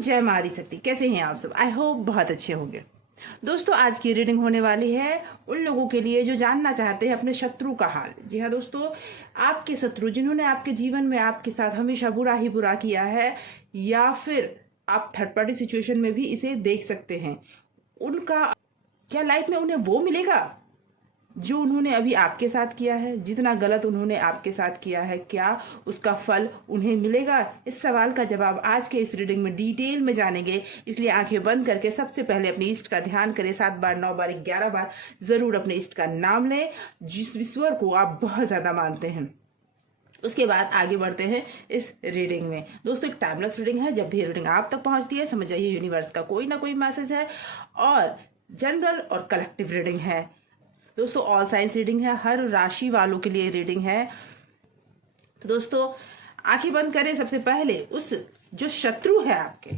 जय मारी शक्ति। कैसे हैं आप सब? आई होप बहुत अच्छे होंगे। दोस्तों, आज की रीडिंग होने वाली है उन लोगों के लिए जो जानना चाहते हैं अपने शत्रु का हाल। जी हाँ दोस्तों, आपके शत्रु जिन्होंने आपके जीवन में आपके साथ हमेशा बुरा ही बुरा किया है, या फिर आप थर्ड पार्टी सिचुएशन में भी इसे देख सकते हैं, उनका क्या लाइफ में उन्हें वो मिलेगा जो उन्होंने अभी आपके साथ किया है? जितना गलत उन्होंने आपके साथ किया है, क्या उसका फल उन्हें मिलेगा? इस सवाल का जवाब आज के इस रीडिंग में डिटेल में जानेंगे। इसलिए आंखें बंद करके सबसे पहले अपने इष्ट का ध्यान करें। 7 बार, 9 बार, 11 बार जरूर अपने इष्ट का नाम लें जिस ईश्वर को आप बहुत ज्यादा मानते हैं। उसके बाद आगे बढ़ते हैं इस रीडिंग में। दोस्तों, एक टाइमलेस रीडिंग है। जब भी रीडिंग आप तक पहुंचती है, समझ जाइए यूनिवर्स का कोई ना कोई मैसेज है, और जनरल और कलेक्टिव रीडिंग है। दोस्तों, ऑल साइंस रीडिंग है, हर राशि वालों के लिए रीडिंग है। तो दोस्तों, आंखें बंद करें। सबसे पहले उस जो शत्रु है आपके,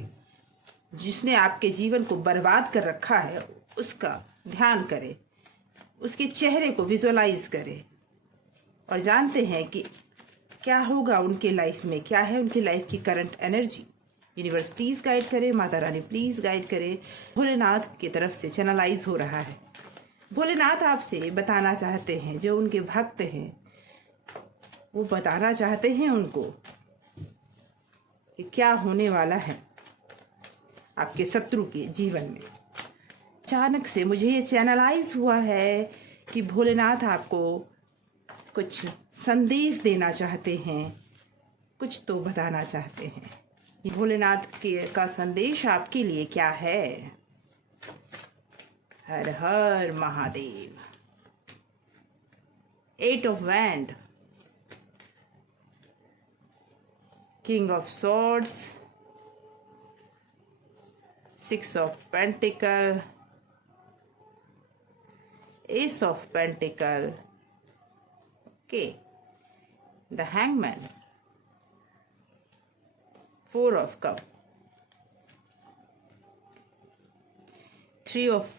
जिसने आपके जीवन को बर्बाद कर रखा है, उसका ध्यान करें, उसके चेहरे को विजुअलाइज करें और जानते हैं कि क्या होगा उनके लाइफ में, क्या है उनकी लाइफ की current energy. Universe please guide करें, माता रानी प्लीज गाइड करें। भोलेनाथ की तरफ से चैनलाइज हो रहा है। भोलेनाथ आपसे बताना चाहते हैं, जो उनके भक्त हैं वो बताना चाहते हैं उनको कि क्या होने वाला है आपके शत्रु के जीवन में। अचानक से मुझे ये चैनलाइज हुआ है कि भोलेनाथ आपको कुछ संदेश देना चाहते हैं, कुछ तो बताना चाहते हैं। भोलेनाथ का संदेश आपके लिए क्या है? हर हर Mahadev. 8 of wand, king of swords, 6 of pentacle, ace of pentacle, okay, the hangman, 4 of cup, 3 of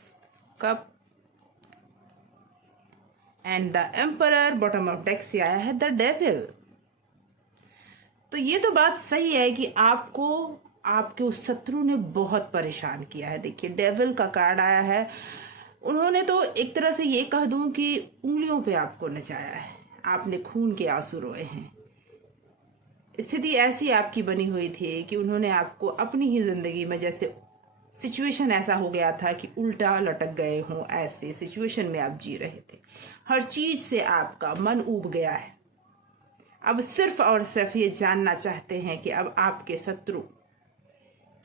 cup and the emperor. Bottom of deck से आया है द डेविल। तो ये तो बात सही है कि आपको आपके उस शत्रु ने बहुत परेशान किया है। देखिए, डेविल का कार्ड आया है। उन्होंने तो एक तरह से ये कह दूं कि उंगलियों पे आपको नचाया है, आपने खून के आंसू रोए हैं। स्थिति ऐसी आपकी बनी हुई थी कि उन्होंने आपको अपनी ही जिंदगी में, जैसे सिचुएशन ऐसा हो गया था कि उल्टा लटक गए हों, ऐसे सिचुएशन में आप जी रहे थे। हर चीज से आपका मन ऊब गया है। अब सिर्फ और सिर्फ ये जानना चाहते हैं कि अब आपके शत्रु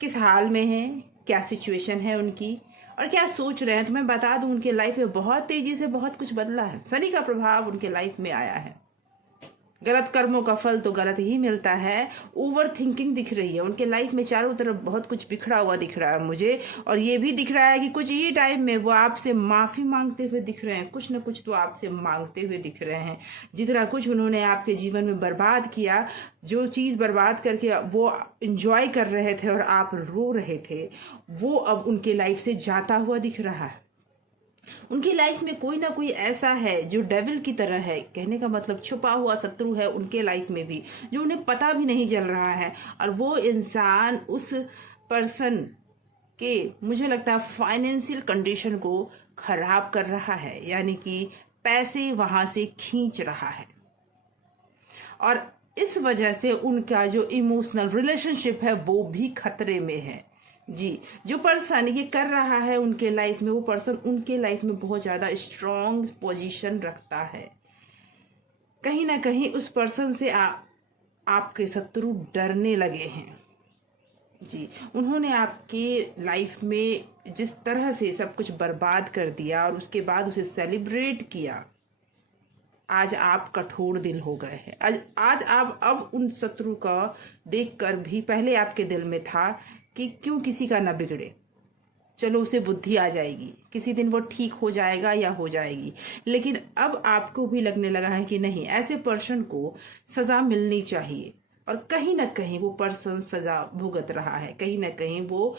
किस हाल में हैं, क्या सिचुएशन है उनकी और क्या सोच रहे हैं। तो मैं बता दूं, उनके लाइफ में बहुत तेजी से बहुत कुछ बदला है। शनि का प्रभाव उनके लाइफ में आया है। गलत कर्मों का फल तो गलत ही मिलता है। ओवर थिंकिंग दिख रही है उनके लाइफ में। चारों तरफ बहुत कुछ बिखरा हुआ दिख रहा है मुझे, और ये भी दिख रहा है कि कुछ ही टाइम में वो आपसे माफी मांगते हुए दिख रहे हैं। कुछ न कुछ तो आपसे मांगते हुए दिख रहे हैं। जितना कुछ उन्होंने आपके जीवन में बर्बाद किया, जो चीज बर्बाद करके वो इंजॉय कर रहे थे और आप रो रहे थे, वो अब उनके लाइफ से जाता हुआ दिख रहा है। उनकी लाइफ में कोई ना कोई ऐसा है जो डेविल की तरह है। कहने का मतलब छुपा हुआ शत्रु है उनके लाइफ में भी, जो उन्हें पता भी नहीं चल रहा है। और वो इंसान उस पर्सन के, मुझे लगता है, फाइनेंशियल कंडीशन को खराब कर रहा है, यानी कि पैसे वहां से खींच रहा है। और इस वजह से उनका जो इमोशनल रिलेशनशिप है वो भी खतरे में है। जी, जो पर्सन ये कर रहा है उनके लाइफ में, वो पर्सन उनके लाइफ में बहुत ज़्यादा स्ट्रॉन्ग पोजीशन रखता है। कहीं ना कहीं उस पर्सन से आपके शत्रु डरने लगे हैं। जी, उन्होंने आपके लाइफ में जिस तरह से सब कुछ बर्बाद कर दिया और उसके बाद उसे सेलिब्रेट किया, आज आप कठोर दिल हो गए हैं। आज आप अब उन शत्रु का देखकर भी, पहले आपके दिल में था कि क्यों किसी का ना बिगड़े, चलो उसे बुद्धि आ जाएगी, किसी दिन वो ठीक हो जाएगा या हो जाएगी। लेकिन अब आपको भी लगने लगा है कि नहीं, ऐसे पर्सन को सजा मिलनी चाहिए। और कहीं ना कहीं वो पर्सन सजा भुगत रहा है, कहीं ना कहीं वो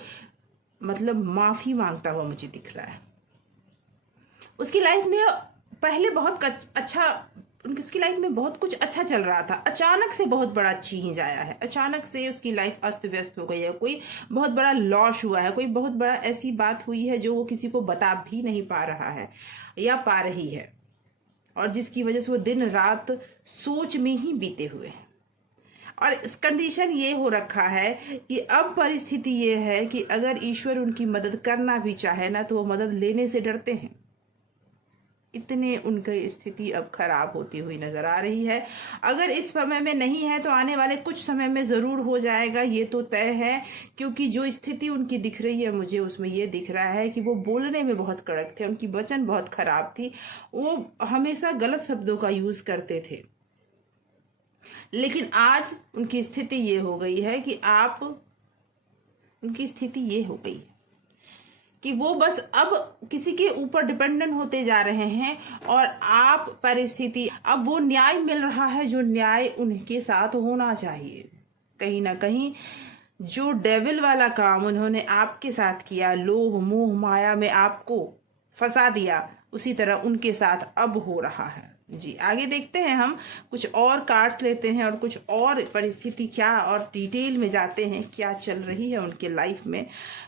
मतलब माफी मांगता हुआ मुझे दिख रहा है। उसकी लाइफ में पहले बहुत अच्छा उसकी लाइफ में बहुत कुछ अच्छा चल रहा था, अचानक से बहुत बड़ा चेंज आया है, अचानक से उसकी लाइफ अस्त व्यस्त हो गई है, कोई बहुत बड़ा लॉस हुआ है, कोई बहुत बड़ा ऐसी बात हुई है जो वो किसी को बता भी नहीं पा रहा है या पा रही है, और जिसकी वजह से वो दिन रात सोच में ही बीते हुए हैं। और इस कंडीशन ये हो रखा है कि अब परिस्थिति ये है कि अगर ईश्वर उनकी मदद करना भी चाहे ना, तो वो मदद लेने से डरते हैं। इतने उनकी स्थिति अब खराब होती हुई नजर आ रही है। अगर इस समय में नहीं है तो आने वाले कुछ समय में जरूर हो जाएगा, ये तो तय है। क्योंकि जो स्थिति उनकी दिख रही है मुझे, उसमें ये दिख रहा है कि वो बोलने में बहुत कड़क थे, उनकी वचन बहुत खराब थी, वो हमेशा गलत शब्दों का यूज करते थे। लेकिन आज उनकी स्थिति ये हो गई है कि उनकी स्थिति ये हो गई कि वो बस अब किसी के ऊपर डिपेंडेंट होते जा रहे हैं, और आप परिस्थिति, अब वो न्याय मिल रहा है जो न्याय उनके साथ होना चाहिए। कहीं ना कहीं जो डेविल वाला काम उन्होंने आपके साथ किया, लोभ मोह माया में आपको फंसा दिया, उसी तरह उनके साथ अब हो रहा है। जी आगे देखते हैं, हम कुछ और कार्ड्स लेते हैं और कुछ और परिस्थिति क्या, और डिटेल में जाते हैं क्या चल रही है उनके लाइफ में।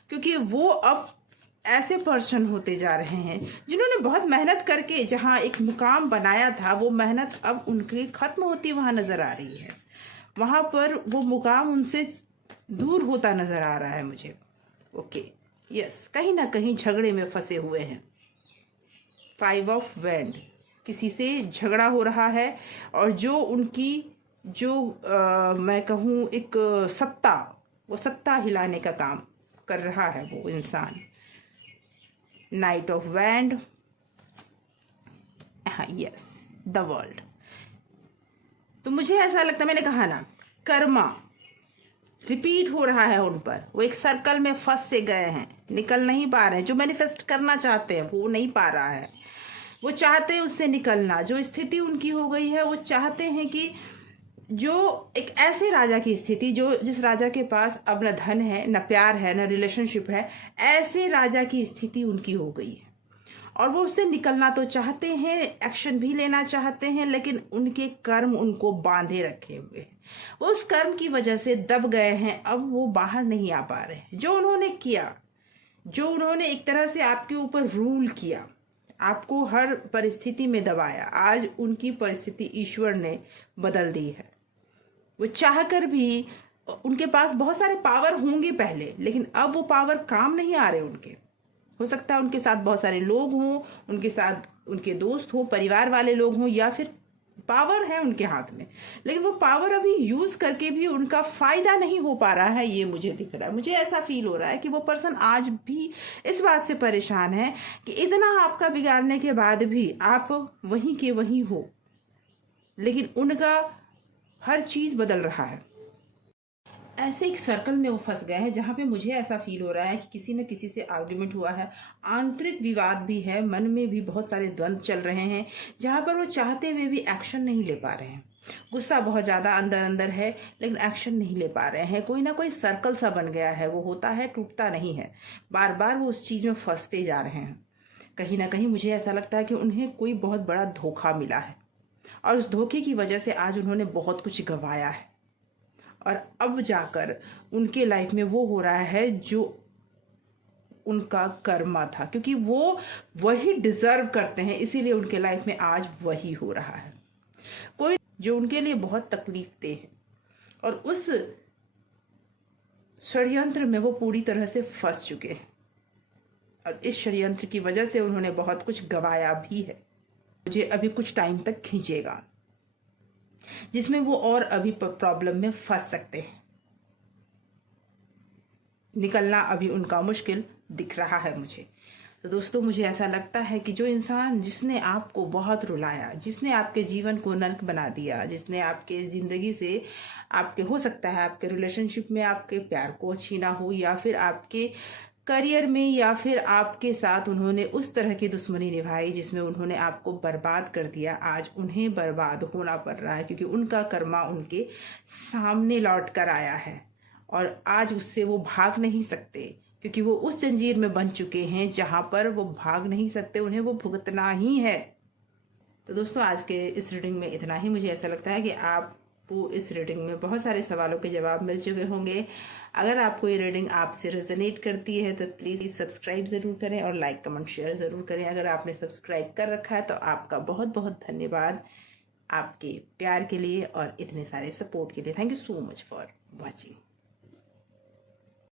क्योंकि वो अब ऐसे पर्सन होते जा रहे हैं जिन्होंने बहुत मेहनत करके जहाँ एक मुकाम बनाया था, वो मेहनत अब उनकी खत्म होती वहां नजर आ रही है। वहां पर वो मुकाम उनसे दूर होता नजर आ रहा है मुझे। ओके यस, कहीं ना कहीं झगड़े में फंसे हुए हैं। 5 ऑफ वैंड, किसी से झगड़ा हो रहा है, और जो उनकी मैं कहूँ एक सत्ता, वो सत्ता हिलाने का काम कर रहा है वो इंसान। नाइट ऑफ वैंड, हाँ यस, द वर्ल्ड। तो मुझे ऐसा लगता है, मैंने कहा ना, कर्मा रिपीट हो रहा है उन पर। वो एक सर्कल में फंस से गए हैं, निकल नहीं पा रहे हैं। जो मैनिफेस्ट करना चाहते हैं वो नहीं पा रहा है, वो चाहते हैं उससे निकलना। जो स्थिति उनकी हो गई है, वो चाहते हैं कि जो एक ऐसे राजा की स्थिति, जो जिस राजा के पास अब न धन है, न प्यार है, न रिलेशनशिप है, ऐसे राजा की स्थिति उनकी हो गई है। और वो उससे निकलना तो चाहते हैं, एक्शन भी लेना चाहते हैं, लेकिन उनके कर्म उनको बांधे रखे हुए हैं। वो उस कर्म की वजह से दब गए हैं, अब वो बाहर नहीं आ पा रहे। जो उन्होंने किया, जो उन्होंने एक तरह से आपके ऊपर रूल किया, आपको हर परिस्थिति में दबाया, आज उनकी परिस्थिति ईश्वर ने बदल दी है। वो चाहकर भी, उनके पास बहुत सारे पावर होंगे पहले, लेकिन अब वो पावर काम नहीं आ रहे उनके। हो सकता है उनके साथ बहुत सारे लोग हों, उनके साथ उनके दोस्त हों, परिवार वाले लोग हों, या फिर पावर है उनके हाथ में, लेकिन वो पावर अभी यूज करके भी उनका फायदा नहीं हो पा रहा है। ये मुझे दिख रहा है, मुझे ऐसा फील हो रहा है कि वो पर्सन आज भी इस बात से परेशान है कि इतना आपका बिगाड़ने के बाद भी आप वहीं के वहीं हो, लेकिन उनका हर चीज बदल रहा है। ऐसे एक सर्कल में वो फंस गए हैं जहां पे मुझे ऐसा फील हो रहा है कि किसी न किसी से आर्ग्यूमेंट हुआ है, आंतरिक विवाद भी है, मन में भी बहुत सारे द्वंद्व चल रहे हैं, जहां पर वो चाहते हुए भी एक्शन नहीं ले पा रहे हैं। गुस्सा बहुत ज्यादा अंदर अंदर है, लेकिन एक्शन नहीं ले पा रहे हैं। कोई ना कोई सर्कल सा बन गया है, वो होता है, टूटता नहीं है, बार बार वो उस चीज में फंसते जा रहे हैं। कहीं ना कहीं मुझे ऐसा लगता है कि उन्हें कोई बहुत बड़ा धोखा मिला है, और उस धोखे की वजह से आज उन्होंने बहुत कुछ गंवाया है, और अब जाकर उनके लाइफ में वो हो रहा है जो उनका कर्मा था, क्योंकि वो वही डिजर्व करते हैं, इसीलिए उनके लाइफ में आज वही हो रहा है। कोई जो उनके लिए बहुत तकलीफ दे है, और उस षड्यंत्र में वो पूरी तरह से फंस चुके हैं, और इस षड्यंत्र की वजह से उन्होंने बहुत कुछ गंवाया भी है। मुझे अभी कुछ टाइम तक खींचेगा, जिसमें वो और अभी प्रॉब्लम में फंस सकते हैं। निकलना अभी उनका मुश्किल दिख रहा है मुझे। तो दोस्तों, मुझे ऐसा लगता है कि जो इंसान, जिसने आपको बहुत रुलाया, जिसने आपके जीवन को नर्क बना दिया, जिसने आपके जिंदगी से, आपके, हो सकता है आपके रिलेशनशिप में आपके प्यार को छीना हो, या फिर आपके करियर में, या फिर आपके साथ उन्होंने उस तरह की दुश्मनी निभाई जिसमें उन्होंने आपको बर्बाद कर दिया, आज उन्हें बर्बाद होना पड़ रहा है, क्योंकि उनका कर्मा उनके सामने लौट कर आया है, और आज उससे वो भाग नहीं सकते, क्योंकि वो उस जंजीर में बंध चुके हैं जहां पर वो भाग नहीं सकते, उन्हें वो भुगतना ही है। तो दोस्तों आज के इस रीडिंग में इतना ही। मुझे ऐसा लगता है कि आपको इस रीडिंग में बहुत सारे सवालों के जवाब मिल चुके होंगे। अगर आपको ये रीडिंग आपसे रेजोनेट करती है तो प्लीज़ सब्सक्राइब ज़रूर करें और लाइक कमेंट शेयर ज़रूर करें। अगर आपने सब्सक्राइब कर रखा है तो आपका बहुत बहुत धन्यवाद आपके प्यार के लिए और इतने सारे सपोर्ट के लिए। Thank you so much for watching.